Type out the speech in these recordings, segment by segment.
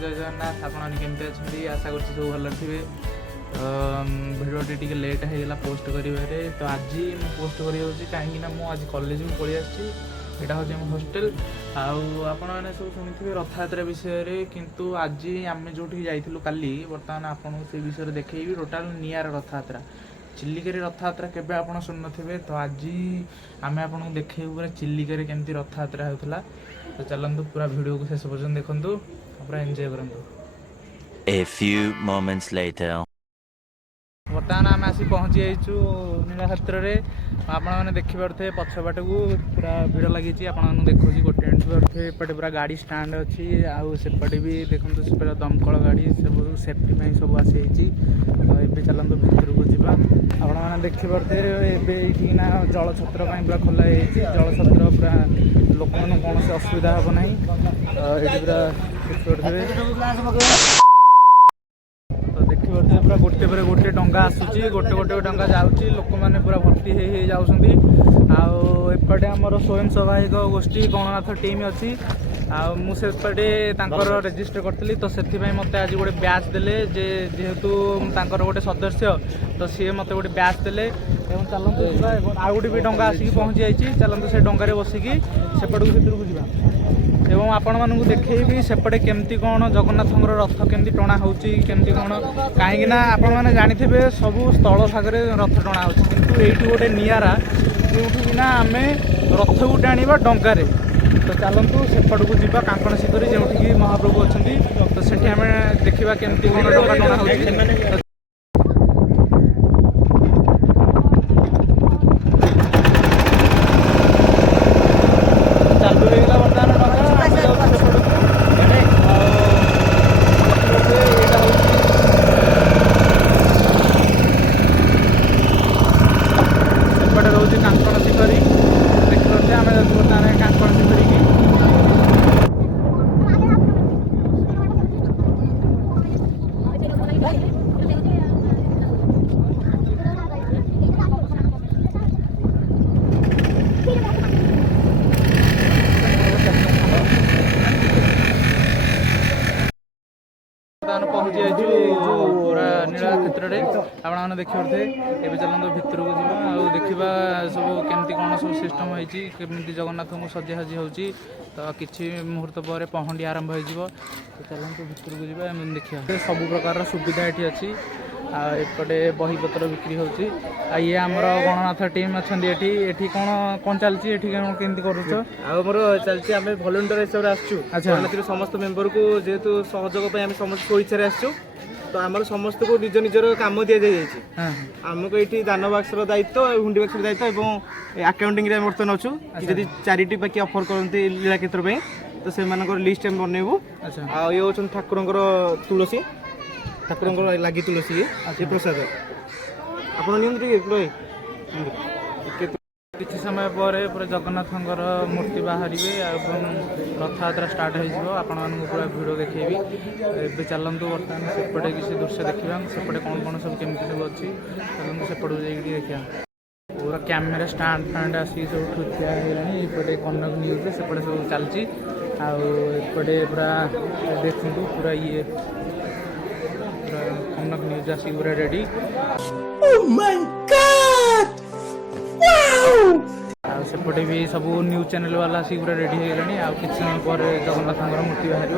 जय जगन्नाथ आपण केमती अच्छे आशा कर सब भल थे। भिडियोटी टी लेट होगा पोस्ट करें तो आज मुझे पोस्ट कर कहीं आज कॉलेज भी पलि आटा हूँ आम हॉस्टेल आपने सब शुणी रथयात्रा विषय किंतु आज आम जो जाइलु काली बर्तमान आपको से विषय देखी टोटाल निआर रथयात्रा चिल्लिका रथयात्रा केवे आप शुणी थे तो आज आम आपको देखू पूरा चिल्लिका केमती रथयात्रा होता तो चलतु पूरा वीडियो को शेष पर्यटन देखु पूरा एंजॉय करूँ। A few moments later. बर्तमान आम आसी पहुँची जाइचु नीलक्षेत्र में आपने देखिपे पछपट को पूरा भिड़ लगी देखो गोटे एपटे पूरा गाड़ी स्टाण्ड अच्छी आउपटे भी देखो से दमकल गाड़ी सब सेफ्टी सब आसी ए चलते भितर को जावा आपने देखिपे एना जल छत्र पूरा खोला जल छत्र पूरा लोक मैंने कौन से असुविधा हे ना पूरा गोटे पर गोटे डंगा आसूची गोटे गोटे डंगा जाऊँगी लोक मैंने पूरा भर्ती हो जापटे आमर स्वयं सहायक गोष्ठी गणनाथ टीम अच्छी मुझे रेजिस्टर करी तो से मत आज गोटे बैच देले जेहेतु गोटे सदस्य तो सी मत गोटे बैच देले चलतु आउ गोटे भी डंगा आसिक पहुँची जाइए चलतु से डंगार बसिकी सेपट भितर को जा एवं आपण मानू देखी सेपटे केमती कौन जगन्नाथ रथ केमती टणा होमती कौन कहीं आपण मैंने जाथे सब स्थल भागे रथ टणा हो किंतु ये गोटे निआरा जो आम रथ को टाणा डंगार तो चलतु सेपट को जावा कांकण शिखरी जो महाप्रभु अच्छा तो से आम देखा केमती कौन डंगा टणा हो पहुँची जाइए पूरा नीला क्षेत्र में आपने देखिपे ए चलते भितर को जा देखा सब केमती कौन सब सिस्टम होती जगन्नाथ को सजा सजी हो तो किसी मुहूर्त पर पहंडी आरंभ हो तो चलते भितर को जा देखा सब प्रकार सुविधा ये अच्छी एपटे बहीपत्र बिक्री होची ये आमर गणनाथ टीम अच्छा ये कौन कौन चलती केमती कर चलती आम भलेंटियर हिसाब से आसचु समस्त मेंबर को जेहेतु सहयोग आम समस्त स्वेच्छा आसचु तो आम समस्त को निज निजर काम दि जाइए आमको ये दान बाक्सर दायित्व हुंडी बाक्सर दायित्व और अकाउंटिंग बर्तमान अच्छु जदि चारिटी बाकी अफर करते लीला क्षेत्र तो से लिस्ट आम बनइबू ये हूँ ठाकुर तुलसी ठाकुर लगी तुलसी ये प्रसाद किसी समय पर पूरा जगन्नाथ मूर्ति बाहर रथयात्रा स्टार्ट हो पूरा भिड़ देखी ए चलतु बर्तमान सेपटे किसी दृश्य देखा सेपटे कौन कौन सब केमती सब अच्छी चलते सेपट जाइए देखा पूरा कैमेरा स्टाण्ड फैंड आसिक सब ठुआ होपटे कनक न्यूज सेपटे सब चलती आउपटे पूरा देखु पूरा ये कनक न्यूज आसिक पूरा रेडी सेपटे भी सब न्यूज चैनल वाला आसिक पूरा रेडी हो गलानी किसी समय पर जगन्नाथ मूर्ति बाहर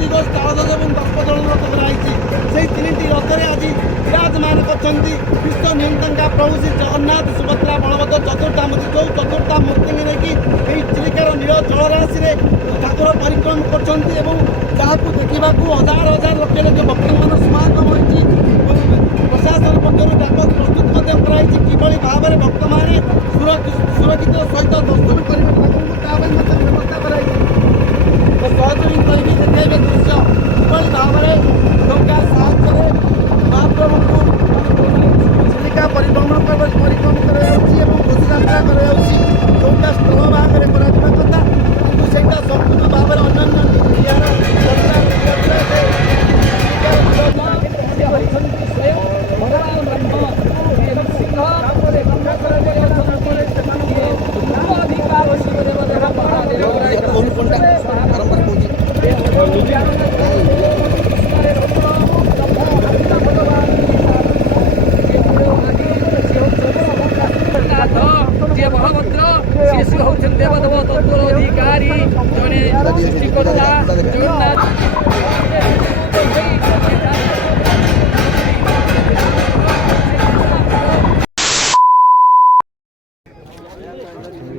ନନ୍ଦିଘୋଷ ତାଳଧ୍ୱଜ ଏବଂ ଦର୍ପଦଳନ ରଥ କରାଯାଇଛି। ସେହି ତିନିଟି ରଥରେ ଆଜି ବିରାଜମାନ କରିଛନ୍ତି ବିଶ୍ୱ ନିୟନ୍ତ୍ରଣକା ପ୍ରଭୁ ଶ୍ରୀ ଜଗନ୍ନାଥ, ସୁଭଦ୍ରା, ବଳଭଦ୍ର ଚତୁର୍ଦ୍ଧାମୂର୍ତ୍ତି। ଯେଉଁ ଚତୁର୍ଦ୍ଧା ମୂର୍ତ୍ତିଙ୍କୁ ନେଇକି ଏହି ଚିଲିକାର ନୀଳ ଜଳରାଶିରେ ଠାକୁର ପରିକ୍ରମା କରୁଛନ୍ତି ଏବଂ ଯାହାକୁ ଦେଖିବାକୁ ହଜାର ହଜାର ଲକ୍ଷ ଲକ୍ଷ ଭକ୍ତମାନ ସମାଗମ ହୋଇଛି। ପ୍ରଶାସନ ପକ୍ଷରୁ ବ୍ୟାପକ ପ୍ରସ୍ତୁତି ମଧ୍ୟ କରାଯାଇଛି କିଭଳି ଭାବରେ ଭକ୍ତମାନେ ସୁରକ୍ଷିତ ସହିତ ଦର୍ଶନ କରିବେ ଠାକୁରଙ୍କୁ ତା ପାଇଁ ମଧ୍ୟ ବ୍ୟବସ୍ଥା କରାଯାଇଛି। ସହଯୋଗୀ କରିବି ଦେଖାଇବେ ଦୃଶ୍ୟ କିଭଳି ଭାବରେ ଡଙ୍ଗା ସାହାଯ୍ୟରେ ମହାପ୍ରଭୁଙ୍କୁ ଚିଲିକା ପରିକ୍ରମା କରାଯାଉଛି ଏବଂ ଘୋଷଯାତ୍ରା କରାଯାଉଛି। ଯେଉଁଟା ସ୍ଥଳ ଭାବରେ କରାଯିବା କଥା କିନ୍ତୁ ସେଇଟା ସମ୍ପୂର୍ଣ୍ଣ ଭାବରେ ଅନ୍ୟାନ୍ୟ ଯିଏ ବଳଭଦ୍ର ଶିଶୁ ହଉଛନ୍ତି ଦେବଦେବ ତତ୍ତ୍ୱର ଅଧିକାରୀ ଜଣେ ସୃଷ୍ଟିକର୍ତ୍ତା ଜଗନ୍ନାଥ।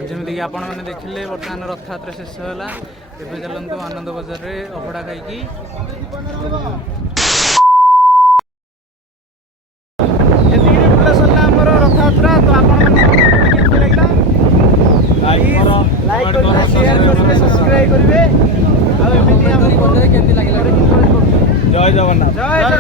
ଯେମିତିକି ଆପଣମାନେ ଦେଖିଲେ ବର୍ତ୍ତମାନ ରଥଯାତ୍ରା ଶେଷ ହେଲା। ଏବେ ଚାଲନ୍ତୁ ଆନନ୍ଦ ବଜାରରେ ଅଭଡ଼ା ଖାଇକି ଏତିକିରେ ବୁଲା ସରିଲା ଆମର ରଥଯାତ୍ରା। ତ ଆପଣମାନଙ୍କୁ କେମିତି ଲାଗିଲା? ଲାଇକ୍ କରିବେ, ସେୟାର କରିବେ, ସବସ୍କ୍ରାଇବ୍ କରିବେ। ଆଉ ଏମିତି ଆମ କେମିତି ଲାଗିଲା? ଜୟ ଜଗନ୍ନାଥ। ଜୟ